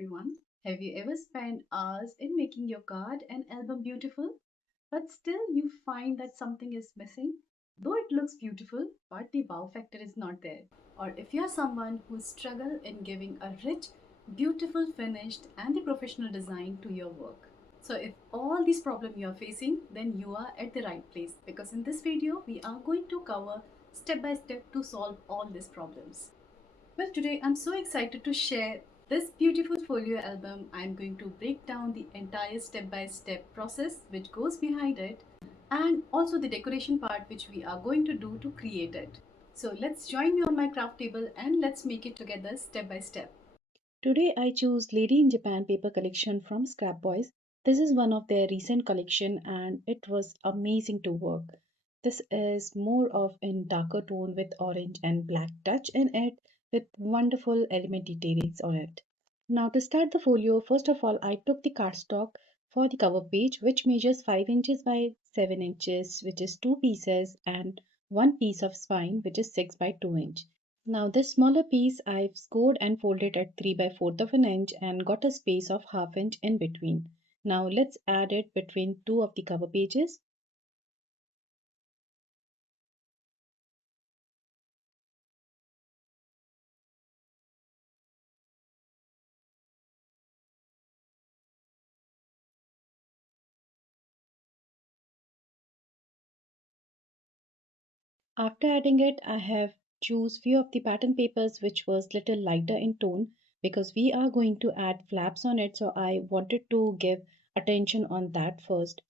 everyone. Have you ever spent hours in making your card and album beautiful, but still you find that something is missing? Though it looks beautiful, but the wow factor is not there. Or if you are someone who struggle in giving a rich, beautiful finished and the professional design to your work. So if all these problems you are facing, then you are at the right place because in this video we are going to cover step by step to solve all these problems. Well, today I'm so excited to share this beautiful folio album. I'm going to break down the entire step by step process which goes behind it and also the decoration part which we are going to do to create it. So let's join me on my craft table and let's make it together step by step. Today I choose Lady in Japan paper collection from Scrap Boys. This is one of their recent collection and it was amazing to work. This is more of in darker tone with orange and black touch in it with wonderful element details on it. Now to start the folio, first of all I took the cardstock for the cover page which measures 5 inches by 7 inches which is 2 pieces and one piece of spine which is 6 by 2 inch. Now this smaller piece I've scored and folded at 3 by 4th of an inch and got a space of half inch in between. Now let's add it between two of the cover pages. After adding it, I have choose few of the pattern papers which was little lighter in tone because we are going to add flaps on it, so I wanted to give attention on that first.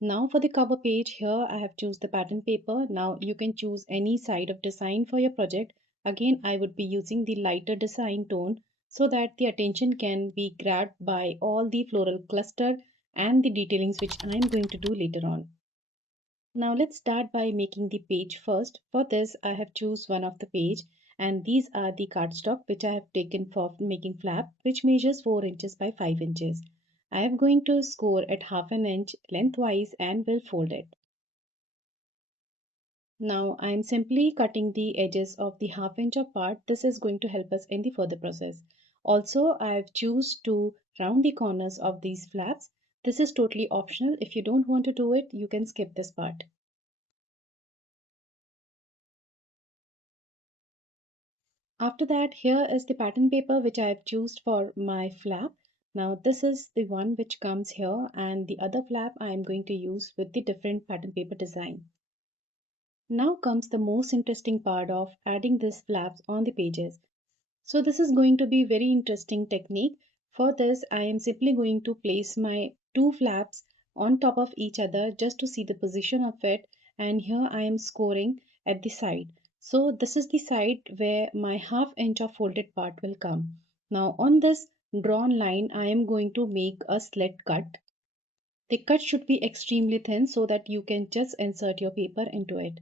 Now for the cover page here I have choose the pattern paper. Now you can choose any side of design for your project. Again I would be using the lighter design tone so that the attention can be grabbed by all the floral cluster and the detailings which I am going to do later on. Now let's start by making the page first. For this I have choose one of the page and these are the cardstock which I have taken for making flap which measures 4 inches by 5 inches. I am going to score at half an inch lengthwise and will fold it. Now I am simply cutting the edges of the half inch apart. This is going to help us in the further process. Also I have choose to round the corners of these flaps. This is totally optional. If you don't want to do it, you can skip this part. After that, here is the pattern paper which I have chosen for my flap. Now this is the one which comes here and the other flap I am going to use with the different pattern paper design. Now comes the most interesting part of adding these flaps on the pages. So this is going to be very interesting technique. For this I am simply going to place my two flaps on top of each other just to see the position of it, and here I am scoring at the side. So this is the side where my half inch of folded part will come. Now on this drawn line I am going to make a slit cut. The cut should be extremely thin so that you can just insert your paper into it.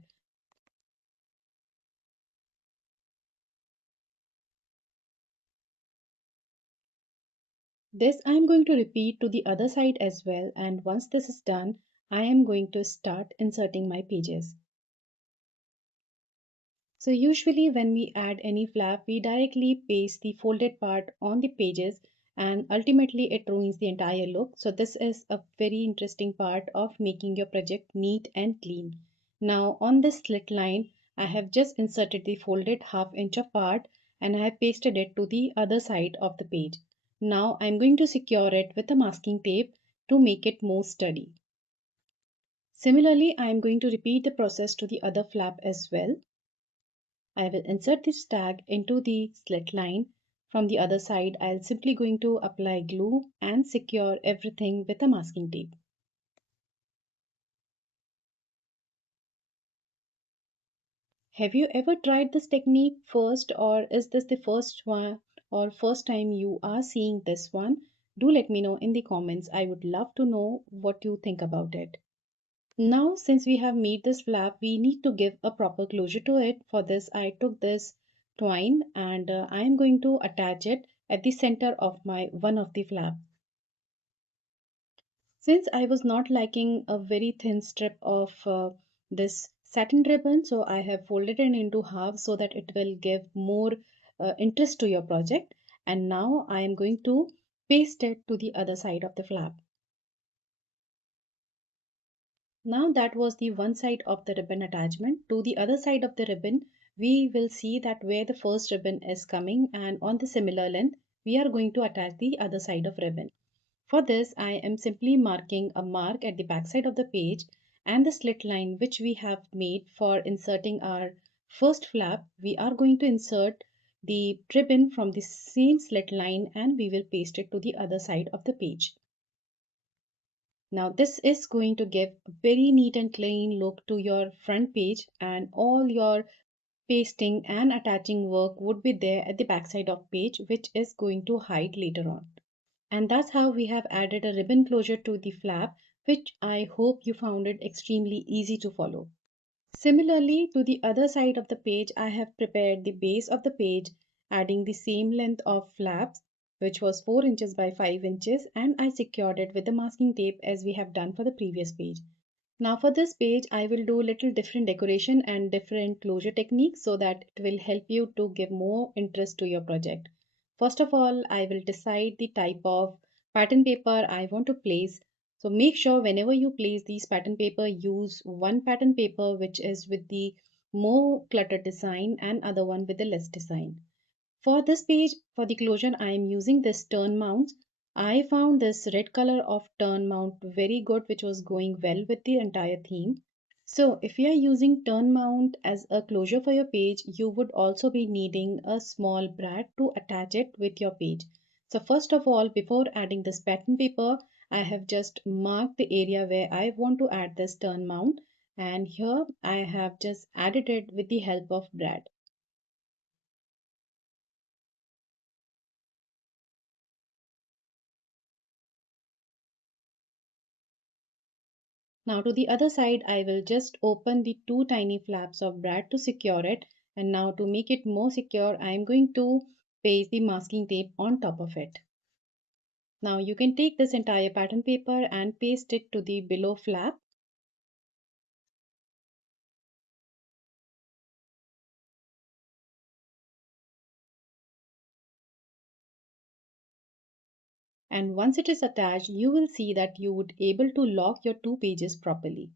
This I am going to repeat to the other side as well, and once this is done, I am going to start inserting my pages. So usually when we add any flap, we directly paste the folded part on the pages and ultimately it ruins the entire look. So this is a very interesting part of making your project neat and clean. Now on this slit line, I have just inserted the folded half inch of part and I have pasted it to the other side of the page. Now I'm going to secure it with a masking tape to make it more sturdy. Similarly, I am going to repeat the process to the other flap as well. I will insert this tag into the slit line. From the other side, I'll simply going to apply glue and secure everything with a masking tape. Have you ever tried this technique first, or is this the first one or first time you are seeing this one? Do let me know in the comments. I would love to know what you think about it. Now, since we have made this flap, we need to give a proper closure to it. For this, I took this twine and I am going to attach it at the center of my one of the flap. Since I was not liking a very thin strip of this satin ribbon, so I have folded it into half so that it will give more interest to your project. And now I am going to paste it to the other side of the flap. Now that was the one side of the ribbon attachment. To the other side of the ribbon, we will see that where the first ribbon is coming, and on the similar length, we are going to attach the other side of ribbon. For this, I am simply marking a mark at the back side of the page, and the slit line which we have made for inserting our first flap, we are going to insert the ribbon from the same slit line and we will paste it to the other side of the page. Now this is going to give a very neat and clean look to your front page, and all your pasting and attaching work would be there at the back side of page, which is going to hide later on. And that's how we have added a ribbon closure to the flap, which I hope you found it extremely easy to follow. Similarly, to the other side of the page, I have prepared the base of the page, adding the same length of flaps, which was 4 inches by 5 inches, and I secured it with the masking tape as we have done for the previous page. Now for this page, I will do little different decoration and different closure techniques so that it will help you to give more interest to your project. First of all, I will decide the type of pattern paper I want to place. So make sure whenever you place these pattern paper, use one pattern paper which is with the more cluttered design and other one with the less design. For this page, for the closure, I am using this turn mount. I found this red color of turn mount very good, which was going well with the entire theme. So if you are using turn mount as a closure for your page, you would also be needing a small brad to attach it with your page. So first of all, before adding this pattern paper, I have just marked the area where I want to add this turn mount, and here I have just added it with the help of brad. Now to the other side, I will just open the two tiny flaps of brad to secure it. And now to make it more secure, I am going to paste the masking tape on top of it. Now you can take this entire pattern paper and paste it to the below flap. And once it is attached, you will see that you would able to lock your two pages properly.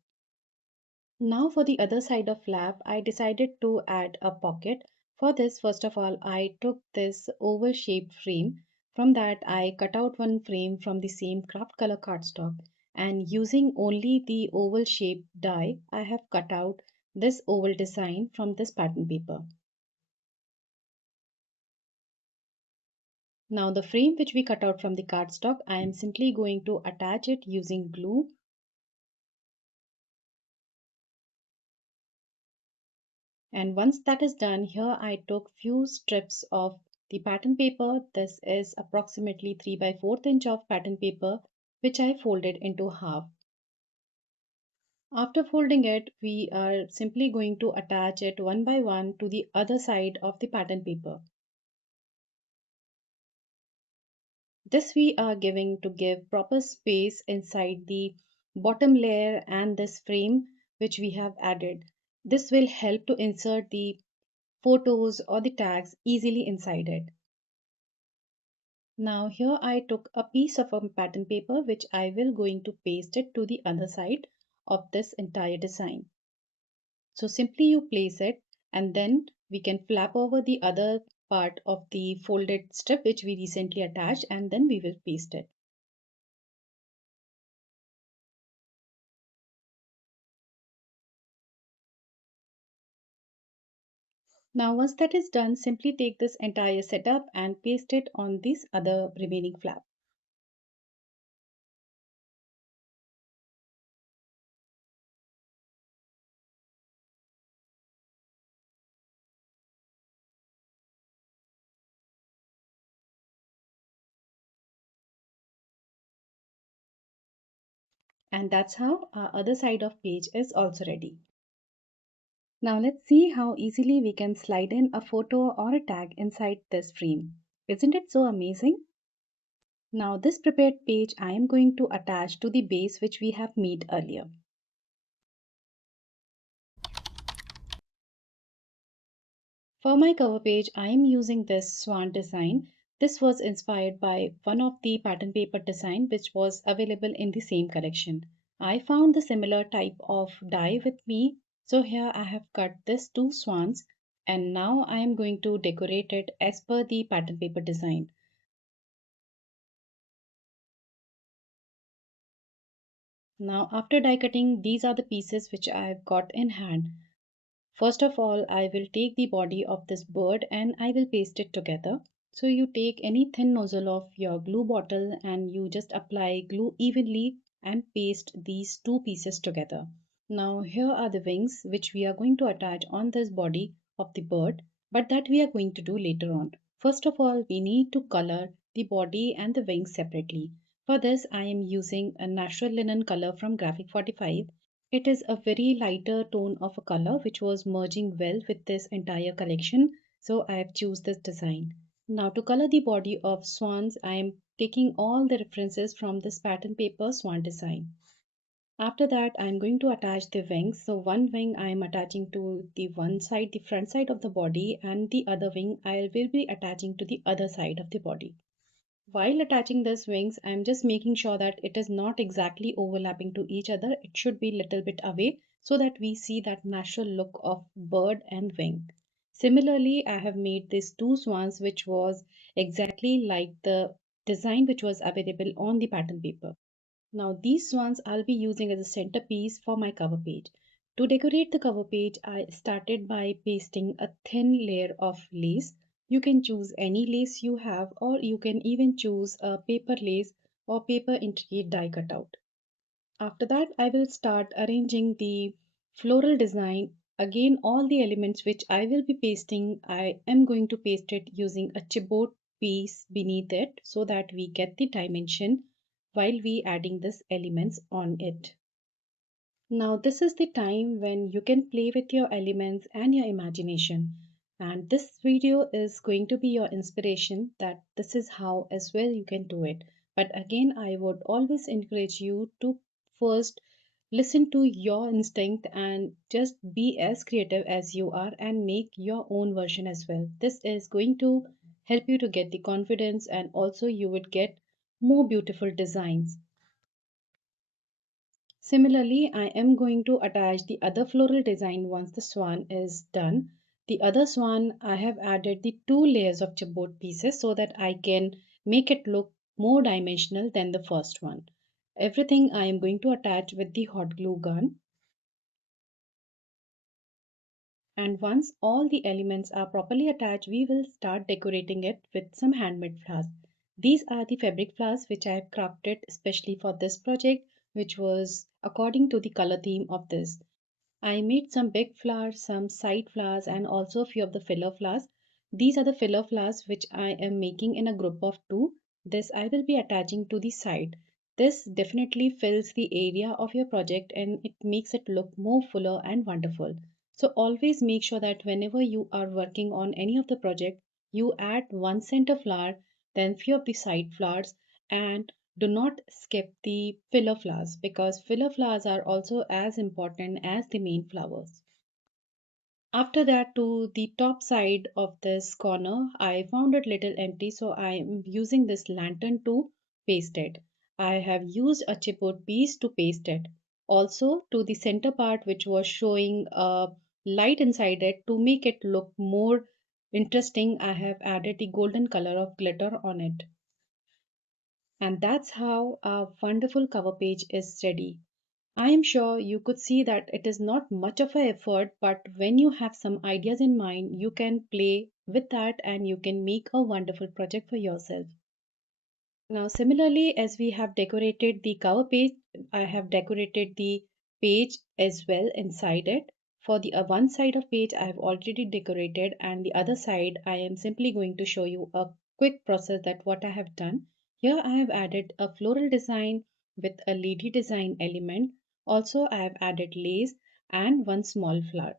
Now for the other side of flap, I decided to add a pocket. For this, first of all, I took this oval shaped frame. From that, I cut out one frame from the same craft color cardstock, and using only the oval shaped die, I have cut out this oval design from this pattern paper. Now the frame which we cut out from the cardstock, I am simply going to attach it using glue. And once that is done, here I took few strips of the pattern paper. This is approximately 3 by 4 inch of pattern paper, which I folded into half. After folding it, we are simply going to attach it one by one to the other side of the pattern paper. This we are giving to give proper space inside the bottom layer and this frame which we have added. This will help to insert the photos or the tags easily inside it. Now here I took a piece of a pattern paper which I will going to paste it to the other side of this entire design. So simply you place it and then we can flap over the other part of the folded strip which we recently attached, and then we will paste it. Now once that is done, simply take this entire setup and paste it on this other remaining flap. And that's how our other side of page is also ready. Now let's see how easily we can slide in a photo or a tag inside this frame. Isn't it so amazing? Now this prepared page I am going to attach to the base which we have made earlier. For my cover page I am using this swan design. This was inspired by one of the pattern paper design which was available in the same collection. I found the similar type of die with me, so here I have cut this two swans and now I am going to decorate it as per the pattern paper design. Now after die cutting, these are the pieces which I have got in hand. First of all, I will take the body of this bird and I will paste it together. So you take any thin nozzle of your glue bottle and you just apply glue evenly and paste these two pieces together. Now here are the wings which we are going to attach on this body of the bird, but that we are going to do later on. First of all, we need to color the body and the wings separately. For this, I am using a natural linen color from Graphic 45. It is a very lighter tone of a color which was merging well with this entire collection, so I have choose this design. Now to color the body of swans, I am taking all the references from this pattern paper swan design. After that, I am going to attach the wings. So one wing I am attaching to the one side, the front side of the body, and the other wing I will be attaching to the other side of the body. While attaching these wings, I am just making sure that it is not exactly overlapping to each other. It should be a little bit away so that we see that natural look of bird and wing. Similarly, I have made these two swans which was exactly like the design which was available on the pattern paper. Now these ones I'll be using as a centerpiece for my cover page. To decorate the cover page, I started by pasting a thin layer of lace. You can choose any lace you have or you can even choose a paper lace or paper intricate die cutout. After that, I will start arranging the floral design. Again, all the elements which I will be pasting, I am going to paste it using a chipboard piece beneath it so that we get the dimension while we adding this elements on it. Now, this is the time when you can play with your elements and your imagination. And this video is going to be your inspiration that this is how as well you can do it. But again, I would always encourage you to first listen to your instinct and just be as creative as you are and make your own version as well. This is going to help you to get the confidence and also you would get more beautiful designs. Similarly, I am going to attach the other floral design once the swan is done. The other swan, I have added the two layers of chipboard pieces so that I can make it look more dimensional than the first one. Everything I am going to attach with the hot glue gun. And once all the elements are properly attached, we will start decorating it with some handmade flowers. These are the fabric flowers which I have crafted especially for this project, which was according to the color theme of this. I made some big flowers, some side flowers, and also a few of the filler flowers. These are the filler flowers which I am making in a group of two. This I will be attaching to the side. This definitely fills the area of your project and it makes it look more fuller and wonderful. So always make sure that whenever you are working on any of the project, you add one center flower, then few of the side flowers, and do not skip the filler flowers because filler flowers are also as important as the main flowers. After that, to the top side of this corner, I found it little empty, so I am using this lantern to paste it. I have used a chipboard piece to paste it. Also, to the center part, which was showing a light inside it, to make it look more interesting, I have added the golden color of glitter on it. And that's how our wonderful cover page is ready. I am sure you could see that it is not much of an effort, but when you have some ideas in mind, you can play with that and you can make a wonderful project for yourself. Now, similarly, as we have decorated the cover page, I have decorated the page as well inside it. For the one side of page, I have already decorated, and the other side, I am simply going to show you a quick process that what I have done. Here, I have added a floral design with a lady design element. Also, I have added lace and one small flower.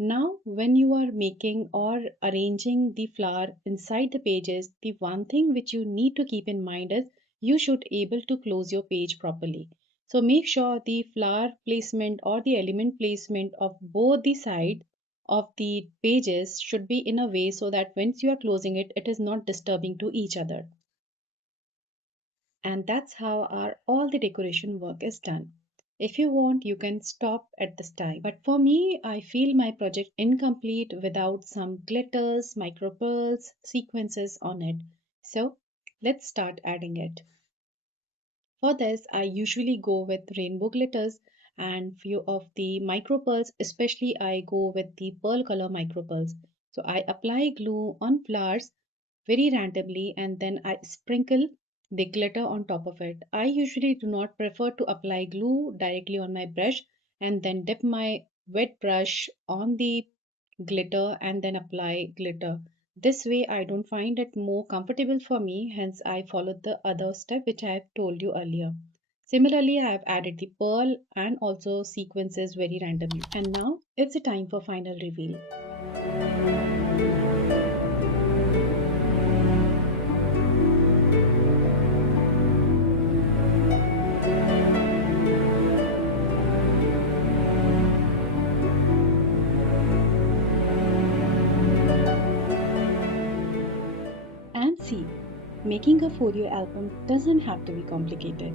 Now, when you are making or arranging the flower inside the pages, the one thing which you need to keep in mind is you should able to close your page properly. So make sure the flower placement or the element placement of both the sides of the pages should be in a way so that once you are closing it, it is not disturbing to each other. And that's how our all the decoration work is done. If you want, you can stop at this time. But for me, I feel my project incomplete without some glitters, micro pearls, sequences on it. So let's start adding it. For this, I usually go with rainbow glitters and few of the micro pearls, especially I go with the pearl color micro pearls. So I apply glue on flowers very randomly and then I sprinkle the glitter on top of it. I usually do not prefer to apply glue directly on my brush and then dip my wet brush on the glitter and then apply glitter. This way I don't find it more comfortable for me, hence I followed the other step which I have told you earlier. Similarly, I have added the pearl and also sequences very randomly. And now it's the time for final reveal. And see, making a folio album doesn't have to be complicated.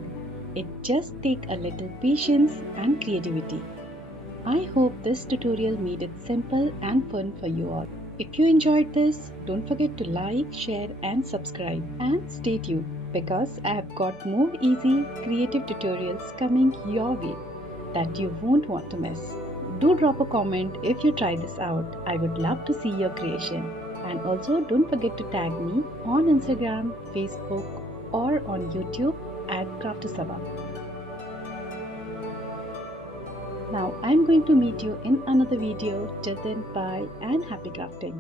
It just takes a little patience and creativity. I hope this tutorial made it simple and fun for you all. If you enjoyed this, don't forget to like, share and subscribe. And stay tuned because I have got more easy, creative tutorials coming your way that you won't want to miss. Do drop a comment if you try this out. I would love to see your creation. And also don't forget to tag me on Instagram, Facebook or on YouTube at Sabaa. Now I'm going to meet you in another video. Till then, bye and happy crafting.